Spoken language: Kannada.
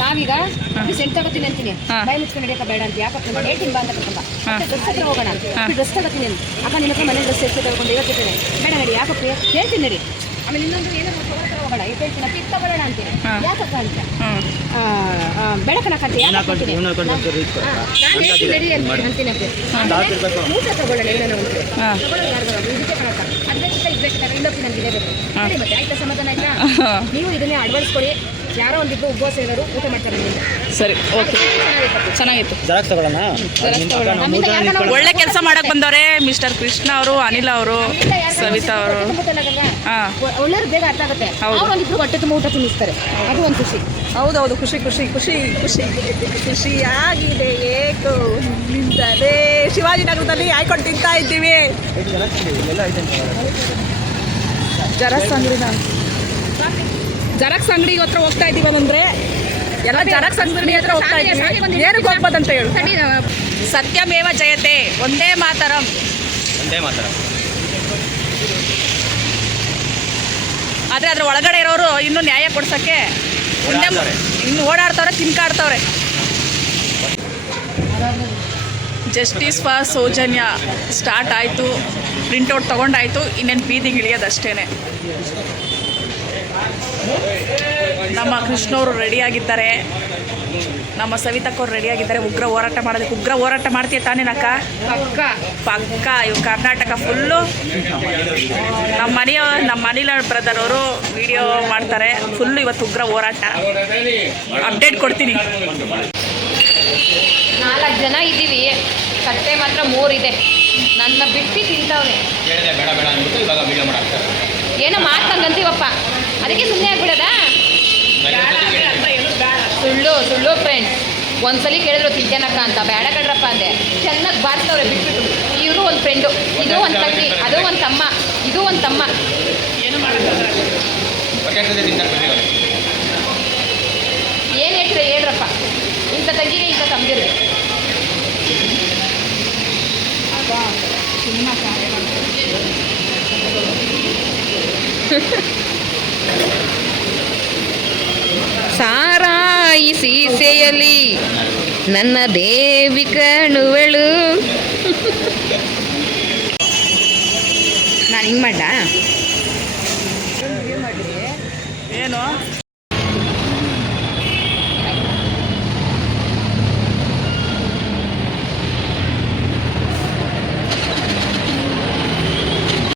ನಾವೀಗ ಸೆಂಟ್ ತಗೋತೀನಿ ಅಂತೀನಿ. ಬಾಯಿ ಮುಚ್ಕೊಂಡು ನಡೆಯಕ ಬೇಡ ಅಂತ. ಯಾಕಪ್ಪ ಹೇಳ್ತೀನಿ ಬಾ ಅಂತ ಕರ್ಕೊಂಡ ಡ್ರೆಸ್ ಹತ್ರ ಹೋಗೋಣ. ಡ್ರೆಸ್ ತಗೋತೀನಿ ಅಂತ ಅಕ್ಕ ನಿನ್ನ ಹತ್ರ ಮನೆ ಡ್ರೆಸ್ ಎಷ್ಟು ತಗೊಂಡು ಇವತ್ತು ಬೇಡ ನಡಿ ಯಾಕಪ್ಪ? ಹೇಳ್ತೀನಿ ನಡಿ. ಆಮೇಲೆ ಇನ್ನೊಂದು ಏನೋ ಹೋಗೋಣ. ಇದು ಹೇಳ್ತೀನಿ ಅಕ್ಕ ಇದು ತಗೊಳ್ಳೋಣ ಅಂತೀನಿ ಹಾ. ಯಾಕಕ್ಕ ಅಂತ? ಬೆಳಕನಕ್ಕ ಅಂತ. ಯಾಕೆ ನಡಿ ಅಂತೀನಿ ಊಟ ತಗೊಳ್ಳೋಣ ಏನೋ ಒಂದು. ಹಾ. ತಗೊಳ್ಳೋದು ಯಾರು ಇದಕ್ಕೆ ಕಣಕ್ಕ. ಅದು ಬೇಕಿತ್ತ ಇದು ಬೇಕಿತ್ತ ಇನ್ನೊಬ್ಬರು ನನಗೆ ಇದೇ ಬೇಕು. ಮತ್ತೆ ಆಯ್ತಾ? ಸಮಾಧಾನ ಆಯ್ತಾ? ನೀವು ಇದನ್ನೇ ಅಳವಡಿಸ್ಕೊಳ್ಳಿ ಯಾರೋ ಒಂದಿಬ್ಬರು ಉಪವಾಸ ಇರೋರು ಊಟ ಮಾಡ್ತಾರೆ ಸರಿ ಓಕೆ. ಚೆನ್ನಾಗಿತ್ತು. ಜೆರಾಕ್ಸ್ ತಗೊಳ್ಳೋಣ? ಜೆರಾಕ್ಸ್ ತಗೊಳ್ಳೋಣ. ನಮ್ಮಿಂದ ಒಳ್ಳೆ ಕೆಲಸ ಮಾಡಕ್ ಬಂದವ್ರೆ ಮಿಸ್ಟರ್ ಕೃಷ್ಣ ಅವರು ಅನಿಲ್ ಅವರು ಸವಿತಾ ಅವರು. ಹಾಂ. ಒಳ್ಳೆಯವ್ರು ಬೇಗ ಅರ್ಥ ಆಗುತ್ತೆ. ಹೌದು. ಅವ್ರು ಒಂದಿಬ್ರು ಹೊಟ್ಟೆ ತುಂಬ ಊಟ ತಿನ್ನಿಸ್ತಾರೆ. ಅದು ಒಂದು ಖುಷಿ. ಹೌದೌದು ಖುಷಿ ಖುಷಿ ಖುಷಿ ಖುಷಿ. ಖುಷಿಯಾಗಿದೆ ಏಕೋ ನಿಂದರೆ ಶಿವಾಜಿನಗರದಲ್ಲಿ ಹಾಯ್ಕೊಂಡು ತಿಂತಾ ಇದ್ದೀವಿ. ಜರಕ್ಸ್ ಅಂಗಡಿ ಜರಕ್ಸ್ ಅಂಗಡಿ ಹತ್ರ ಹೋಗ್ತಾ ಇದ್ದೀವಿ ಅಂದ್ರೆ ಎಲ್ಲ ಜರಕ್ಸ್ ಅಂಗಡಿ ಹತ್ರ ಹೋಗ್ತಾ ಇದ್ದೀವಿ ಏನಕ್ಕೆ ಹೋಗ್ಬೋದಂತ ಹೇಳು. ಸತ್ಯಮೇವ ಜಯತೆ ಒಂದೇ ಮಾತರಂ. ಒಂದೇ ಮಾತಾಡ ಆದರೆ ಅದ್ರ ಒಳಗಡೆ ಇರೋರು ಇನ್ನೂ ನ್ಯಾಯ ಕೊಡ್ಸಕ್ಕೆ ಇನ್ನು ಓಡಾಡ್ತವ್ರೆ ತಿನ್ಕಾಡ್ತವ್ರೆ. ಜಸ್ಟಿಸ್ ಫಾರ್ ಸೌಜನ್ಯ ಸ್ಟಾರ್ಟ್ ಆಯಿತು. ಪ್ರಿಂಟೌಟ್ ತೊಗೊಂಡಾಯ್ತು. ಇನ್ನೇನು ಬೀದಿಗೆ ಇಳಿಯೋದಷ್ಟೇ ನಮ್ಮ ಕೃಷ್ಣವರು ರೆಡಿಯಾಗಿದ್ದಾರೆ ನಮ್ಮ ಸವಿತಕ್ಕವ್ರು ರೆಡಿಯಾಗಿದ್ದಾರೆ ಉಗ್ರ ಹೋರಾಟ ಮಾಡೋದಕ್ಕೆ. ಉಗ್ರ ಹೋರಾಟ ಮಾಡ್ತೀಯ ತಾನೇನಕ್ಕ ಪಕ್ಕ. ಪಕ್ಕ. ಇವು ಕರ್ನಾಟಕ ಫುಲ್ಲು ನಮ್ಮ ಮನೆಯ ನಮ್ಮ ಅನಿಲ ಬ್ರದರ್ ಅವರು ವಿಡಿಯೋ ಮಾಡ್ತಾರೆ. ಫುಲ್ಲು ಇವತ್ತು ಉಗ್ರ ಹೋರಾಟ. ಅಪ್ಡೇಟ್ ಕೊಡ್ತೀನಿ. ನಾಲ್ಕು ಜನ ಇದ್ದೀವಿ. ಕತ್ತೆ ಮಾತ್ರ ಮೂರಿದೆ ನನ್ನ ಬಿಟ್ಟು ತಿಂತವ್ರೆ ಹೇಳಿದೆ ಬೇಡ ಬೇಡ ಅಂದ್ಬಿಟ್ಟು ಇವಾಗ ವಿಡಿಯೋ ಮಾಡಾಕ್ತಾರೆ ಏನೋ ಮಾತಂಗಂತೀವಪ್ಪ ಅದಕ್ಕೆ ಸುಮ್ಮನೆ ಸುಳ್ಳು ಫ್ರೆಂಡ್ಸ್ ಒಂದ್ಸಲಿ ಕೇಳಿದ್ರು ತಿಂತೇನಕ್ಕ ಅಂತ ಬೇಡ ಕಡ್ರಪ್ಪ ಅಂದೆ. ಚೆನ್ನಾಗಿ ಬಾರ್ಸ್ತವ್ರೆ ಬಿಟ್ಬಿಟ್ಟು ಇವರು ಒಂದು ಫ್ರೆಂಡು ಇದು ಒಂದು ತಂಗಿ ಅದು ಒಂದು ತಮ್ಮ ಇದು ಒಂದು ತಮ್ಮ. ಏನು ಹೇಳ್ತೀರ ಹೇಳ್ರಪ್ಪ. ಇಂಥ ತಂಗಿಗೆ ಇಂಥ ತಮ್ದಿರ್ಬೇಕು ಸಾರಾಯಿ ಸೀಸೆಯಲ್ಲಿ ನನ್ನ ದೇವಿ ಕಣುವಳು ನಾನು ಹಿಂಗೆ ಮಾಡ ಏನು?